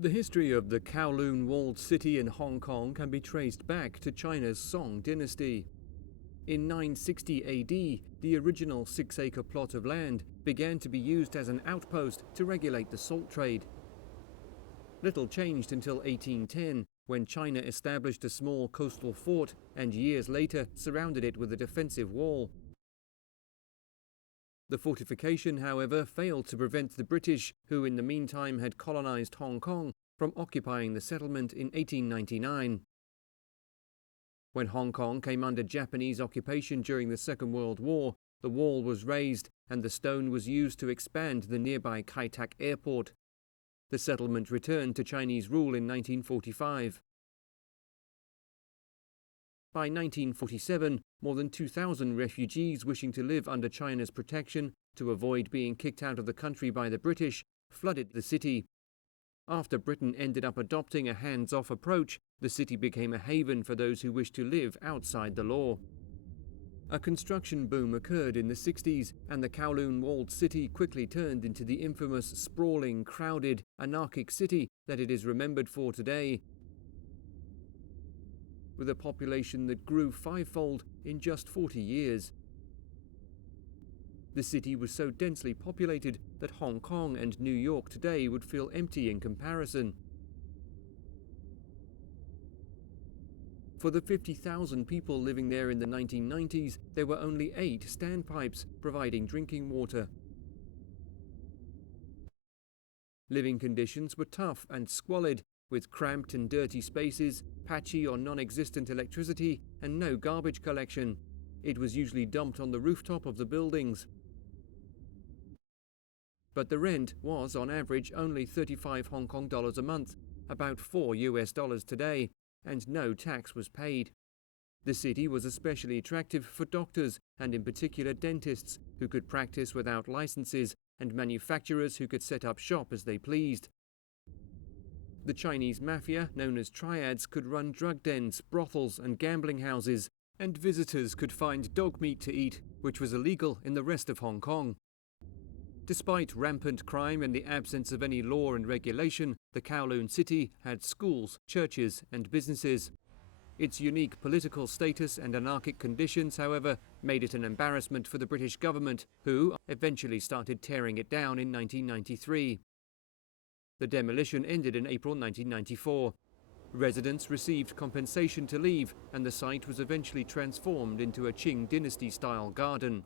The history of the Kowloon Walled City in Hong Kong can be traced back to China's Song dynasty. In 960 AD, the original 6-acre plot of land began to be used as an outpost to regulate the salt trade. Little changed until 1810, when China established a small coastal fort and years later surrounded it with a defensive wall. The fortification, however, failed to prevent the British, who in the meantime had colonized Hong Kong, from occupying the settlement in 1899. When Hong Kong came under Japanese occupation during the Second World War, the wall was raised and the stone was used to expand the nearby Kai Tak airport. The settlement returned to Chinese rule in 1945. By 1947, more than 2,000 refugees wishing to live under China's protection to avoid being kicked out of the country by the British flooded the city. After Britain ended up adopting a hands-off approach, the city became a haven for those who wished to live outside the law. A construction boom occurred in the 60s, and the Kowloon Walled City quickly turned into the infamous sprawling, crowded, anarchic city that it is remembered for today, with a population that grew fivefold in just 40 years. The city was so densely populated that Hong Kong and New York today would feel empty in comparison. For the 50,000 people living there in the 1990s, there were only 8 standpipes providing drinking water. Living conditions were tough and squalid, with cramped and dirty spaces, patchy or non-existent electricity, and no garbage collection. It was usually dumped on the rooftop of the buildings. But the rent was, on average, only 35 Hong Kong dollars a month, about $4 US today, and no tax was paid. The city was especially attractive for doctors, and in particular dentists, who could practice without licenses, and manufacturers who could set up shop as they pleased. The Chinese mafia, known as Triads, could run drug dens, brothels and gambling houses, and visitors could find dog meat to eat, which was illegal in the rest of Hong Kong. Despite rampant crime and the absence of any law and regulation, the Kowloon City had schools, churches and businesses. Its unique political status and anarchic conditions, however, made it an embarrassment for the British government, who eventually started tearing it down in 1993. The demolition ended in April 1994. Residents received compensation to leave, and the site was eventually transformed into a Qing dynasty-style garden.